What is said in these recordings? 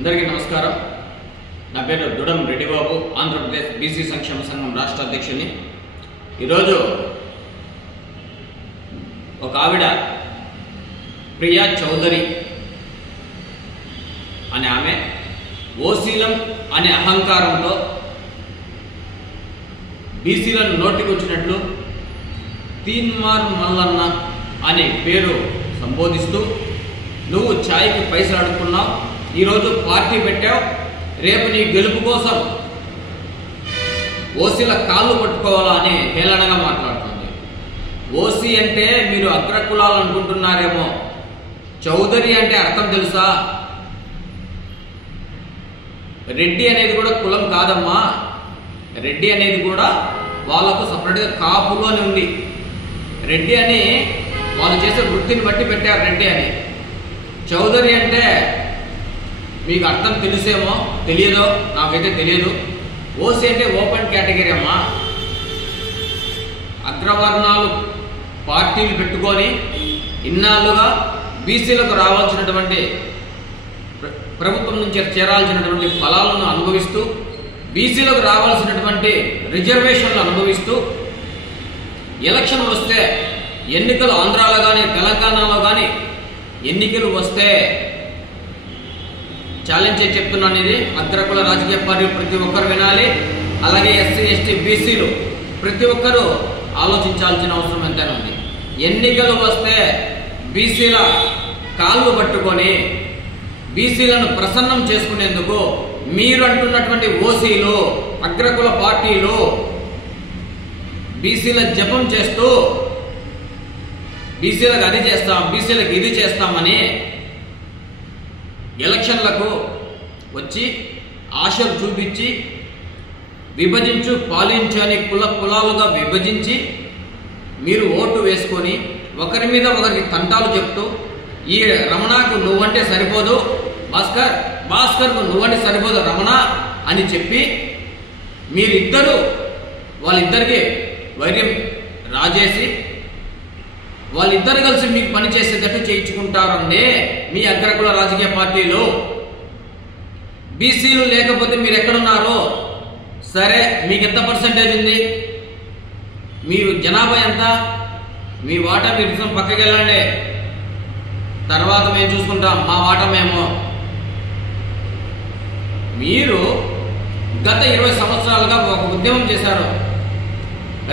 అందరికీ నమస్కారం। నా పేరు దుడం రెడ్డి బాబు, ఆంధ్రప్రదేశ్ బీసీ సంక్షేమ సంఘం రాష్ట్ర అధ్యక్షుని। ఈరోజు ఒక ఆవిడ ప్రియా చౌదరి అనే ఆమె ఓసీలం అనే అహంకారంతో బీసీలను నోటికి వచ్చినట్లు తీన్మార్ మల్లన్న అనే పేరు సంబోధిస్తూ నువ్వు ఛాయ్కి పైసలు అడుక్కున్నావు, ఈరోజు పార్టీ పెట్టావు, రేపు నీ గెలుపు కోసం ఓసీల కాళ్ళు పట్టుకోవాలా అని హేళనగా మాట్లాడుతుంది। ఓసీ అంటే మీరు అగ్రకులాలు అనుకుంటున్నారేమో, చౌదరి అంటే అర్థం తెలుసా? రెడ్డి అనేది కూడా కులం కాదమ్మా, రెడ్డి అనేది కూడా వాళ్ళకు సపరేట్గా కాపులు అని ఉంది। రెడ్డి అని వాళ్ళు చేసే వృత్తిని బట్టి పెట్టారు రెడ్డి అని। చౌదరి అంటే మీకు అర్థం తెలిసేమో తెలియదో నాకైతే తెలియదు। ఓసీ అంటే ఓపెన్ కేటగిరీ అమ్మా। అగ్రవర్ణాలు పార్టీలు పెట్టుకొని ఇన్నాళ్ళుగా బీసీలకు రావాల్సినటువంటి ప్రభుత్వం నుంచి చేరాల్సినటువంటి ఫలాలను అనుభవిస్తూ, బీసీలకు రావాల్సినటువంటి రిజర్వేషన్లు అనుభవిస్తూ, ఎలక్షన్ వస్తే ఎన్నికలు ఆంధ్రాలో కానీ తెలంగాణలో కానీ ఎన్నికలు వస్తే ఛాలెంజ్ చెప్తున్నాను, ఇది అగ్రకుల రాజకీయ పార్టీలు ప్రతి ఒక్కరు వినాలి। అలాగే ఎస్సీ ఎస్టీ బీసీలు ప్రతి ఒక్కరూ ఆలోచించాల్సిన అవసరం ఎంతైనా ఉంది। ఎన్నికలు వస్తే బీసీల కాళ్ళు పట్టుకొని బీసీలను ప్రసన్నం చేసుకునేందుకు మీరు అంటున్నటువంటి ఓసీలు అగ్రకుల పార్టీలు బీసీల జపం చేస్తూ బీసీలకు అది చేస్తాం, బీసీలకు ఇది చేస్తామని ఎలక్షన్లకు వచ్చి ఆశలు చూపించి విభజించు పాలించు అని కులాలుగా విభజించి మీరు ఓటు వేసుకొని ఒకరి మీద ఒకరికి తంటాలు చెప్తూ, ఈ రమణకు నువ్వంటే సరిపోదు భాస్కర్కు నువ్వంటే సరిపోదు రమణ అని చెప్పి మీరిద్దరూ వాళ్ళిద్దరికి వైర్యం రాజేసి వాళ్ళిద్దరు కలిసి మీకు పని చేసేటట్టు చేయించుకుంటారండి మీ అగ్రకుల రాజకీయ పార్టీలు। బీసీలు లేకపోతే మీరు ఎక్కడున్నారు? సరే, మీకు ఎంత పర్సెంటేజ్ ఉంది? మీరు జనాభా ఎంత? మీ వాటా మీరు పక్కకి వెళ్ళండి, తర్వాత మేము చూసుకుంటాం, మా వాటా మేము। మీరు గత 20 సంవత్సరాలుగా ఒక ఉద్యమం చేశారు।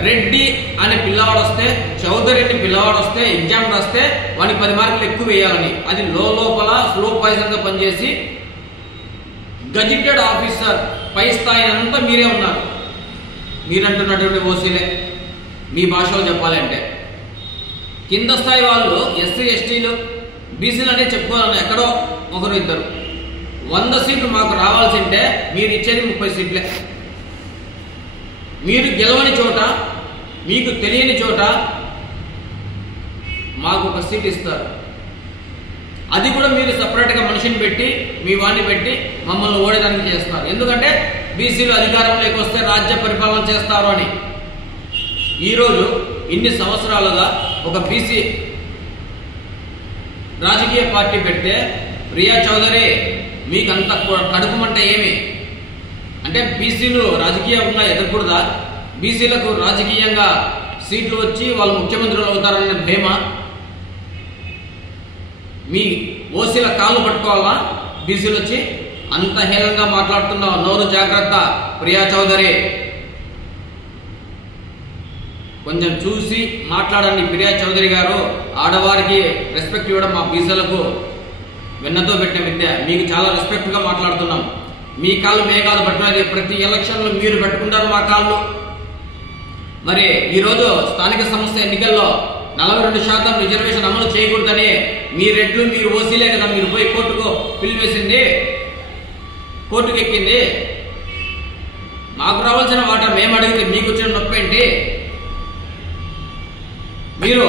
రెడ్డి అనే పిల్లవాడు వస్తే, చౌదరి అనే పిల్లవాడు వస్తే, ఎగ్జామ్ రాస్తే వాడికి 10 మార్కులు ఎక్కువ వేయాలని, అది లోపల స్లో పాయిజన్గా పనిచేసి గజిటెడ్ ఆఫీసర్ పై స్థాయి అంతా మీరే ఉన్నారు। మీరంటున్నటువంటి ఓసీలే మీ భాషలో చెప్పాలంటే। కింద స్థాయి వాళ్ళు ఎస్సీ ఎస్టీలు బీసీలు అనే చెప్పుకోవాలని ఎక్కడో ఒకరు ఇద్దరు 100 సీట్లు మాకు రావాల్సి ఉంటే మీరు ఇచ్చేది 30 సీట్లే। మీరు గెలవని చోట, మీకు తెలియని చోట మాకు ఒక సీట్ ఇస్తారు, అది కూడా మీరు సపరేట్గా మనిషిని పెట్టి మీ వాడిని పెట్టి మమ్మల్ని ఓడేదానికి చేస్తున్నారు। ఎందుకంటే బీసీలు అధికారంలోకి వస్తే రాజ్య పరిపాలన చేస్తారు అని। ఈరోజు ఇన్ని సంవత్సరాలుగా ఒక బీసీ రాజకీయ పార్టీ పెడితే ప్రియా చౌదరి మీకు అంత కడుపుమంటే ఏమి అంటే బీసీలు రాజకీయంగా ఎదగకూడదా? బీసీలకు రాజకీయంగా సీట్లు వచ్చి వాళ్ళు ముఖ్యమంత్రులు అవుతారనే భయమ? మీ ఓసీల కాళ్ళు పట్టుకోవాలా బీసీలు వచ్చి? అంత హేళనగా మాట్లాడుతున్నావు, నోరు జాగ్రత్త ప్రియా చౌదరి, కొంచెం చూసి మాట్లాడండి ప్రియా చౌదరి గారు। ఆడవారికి రెస్పెక్ట్ ఇవ్వడం మా బీసీలకు వెన్నతో పెట్టిన విద్య, మీకు చాలా రెస్పెక్ట్గా మాట్లాడుతున్నాం। మీ కాళ్ళు మే కాదు పట్టుకునేది, ప్రతి ఎలక్షన్లో మీరు పెట్టుకుంటారు మా కాళ్ళు। మరి ఈరోజు స్థానిక సంస్థ ఎన్నికల్లో 42% రిజర్వేషన్ అమలు చేయకూడదని మీ రెడ్లు మీరు ఓసీలే కదా మీరు పోయి కోర్టుకు పిల్లు వేసింది, కోర్టుకు ఎక్కింది। మాకు రావాల్సిన వాటా మేము అడిగితే మీకు వచ్చిన నొప్పి ఏంటి? మీరు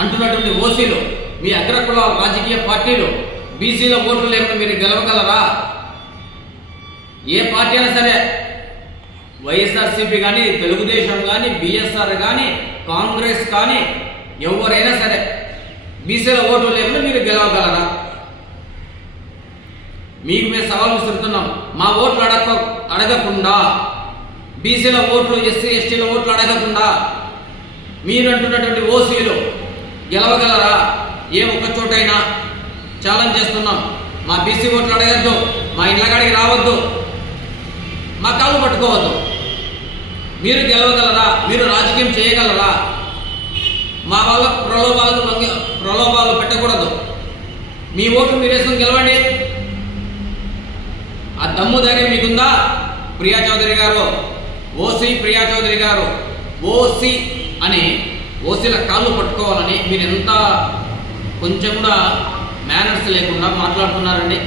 అంటున్నటువంటి ఓసీలు మీ అగ్రకుల రాజకీయ పార్టీలు బీసీల ఓట్లు లేకుండా మీరు గెలవగలరా? ఏ పార్టీ అయినా సరే, వైఎస్ఆర్సీపీ కానీ, తెలుగుదేశం కానీ, బిఎస్ఆర్ కానీ, కాంగ్రెస్ కానీ, ఎవరైనా సరే బీసీల ఓట్లు లేకుండా మీరు గెలవగలరా? మీకు మేము సవాల్ విసురుతున్నాం. మా ఓట్లు అడగకుండా, బీసీల ఓట్లు, ఎస్సీ ఎస్టీల ఓట్లు అడగకుండా మీరు అంటున్నటువంటి ఓసీలు గెలవగలరా? ఏ ఒక్క చోటైనా ఛాలెంజ్ చేస్తున్నాం. మా బీసీ ఓట్లు అడగద్దు, మా ఇళ్ళగాడికి రావద్దు, మా కాళ్ళు పట్టుకోవద్దు. మీరు గెలవగలరా? మీరు రాజకీయం చేయగలరా? మా వాళ్ళ ప్రలోభాలు పెట్టకూడదు. మీ ఓట్లు మీరు వేసుకొని గెలవండి. ఆ దమ్ము ధైర్యం మీకుందా? ప్రియా చౌదరి గారు, ఓసీ ప్రియా చౌదరి గారు, ఓసీ అని ఓసీల కాళ్ళు పట్టుకోవాలని మీరు ఎంత కొంచెం కూడా మేనర్స్ లేకుండా మాట్లాడుతున్నారండి.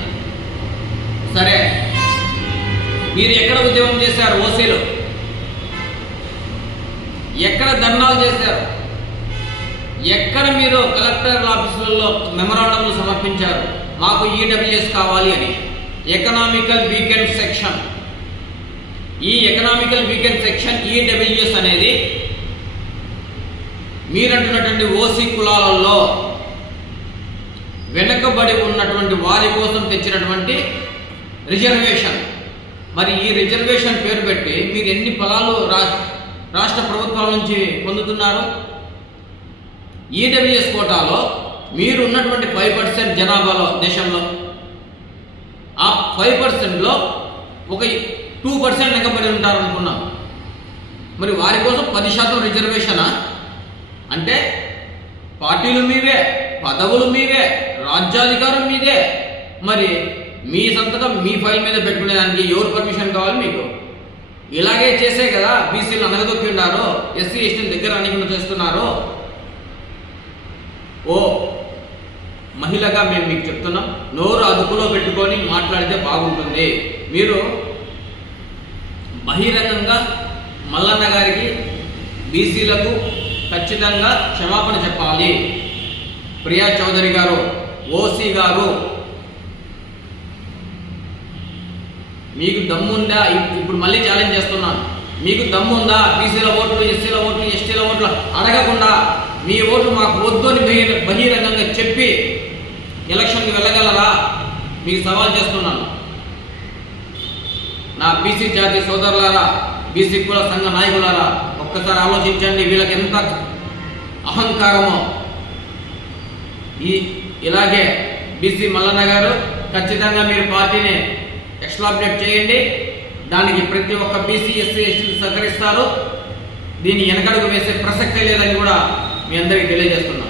సరే, మీరు ఎక్కడ ఉద్యమం చేశారు? ఓసీలు ఎక్కడ ధర్నాలు చేశారు? ఎక్కడ మీరు కలెక్టర్ ఆఫీసులలో మెమరాండంలు సమర్పించారు? మాకు ఈడబ్ల్యూఎస్ కావాలి అని. ఎకనామికల్ వీకెండ్ సెక్షన్, ఈ ఎకనామికల్ వీకెండ్ సెక్షన్ ఈడబ్ల్యూఎస్ అనేది మీరంటున్నటువంటి ఓసీ కులాలలో వెనుకబడి ఉన్నటువంటి వారి కోసం తెచ్చినటువంటి రిజర్వేషన్. మరి ఈ రిజర్వేషన్ పేరు పెట్టి మీరు ఎన్ని ఫలాలు రాష్ట్ర ప్రభుత్వాల నుంచి పొందుతున్నారు? ఈడబ్ల్యూఎస్ కోటాలో మీరు ఉన్నటువంటి 5% జనాభాలో దేశంలో, ఆ 5%లో ఒక 2% వెనకబడి ఉంటారు అనుకున్నాం. మరి వారి కోసం 10% రిజర్వేషనా? అంటే పార్టీలు మీవే, పదవులు మీవే, రాజ్యాధికారం మీదే. మరి మీ సంతకం మీ ఫైల్ మీద పెట్టుకునేదానికి ఎవరు పర్మిషన్ కావాలి మీకు? ఇలాగే చేసే కదా బీసీలు అనగదొక్కి ఉన్నారు, ఎస్సీ ఎస్టీల దగ్గర అనికుండా చేస్తున్నారు. ఓ మహిళగా మేము మీకు చెప్తున్నాం, నోరు అదుపులో పెట్టుకొని మాట్లాడితే బాగుంటుంది. మీరు బహిరంగంగా మల్లన్న గారికి, బీసీలకు ఖచ్చితంగా క్షమాపణ చెప్పాలి. ప్రియా చౌదరి గారు, ఓసీ గారు, మీకు దమ్ముందా? ఇప్పుడు మళ్ళీ ఛాలెంజ్ చేస్తున్నాను, మీకు దమ్ముందా? బీసీల ఓట్లు, ఎస్సీల ఓట్లు, ఎస్టీల ఓట్లు అడగకుండా మీ ఓటు మాకు వద్దు అని బహిరంగంగా చెప్పి ఎలక్షన్కి వెళ్ళగలరా? మీకు సవాల్ చేస్తున్నాను. నా బీసీ జాతి సోదరులారా, బీసీ కుల సంఘ నాయకులారా, ఒక్కసారి ఆలోచించండి. వీళ్ళకి ఎంత అహంకారమో. ఇలాగే బీసీ మల్లన్న గారు, ఖచ్చితంగా మీరు పార్టీని ఎక్స్లాబినేట్ చేయండి. దానికి ప్రతి ఒక్క బీసీ ఎస్సీ ఎస్టీలు సహకరిస్తారు. దీన్ని వెనకడుగు వేసే ప్రసక్తే లేదని కూడా మీ అందరికీ తెలియజేస్తున్నాను.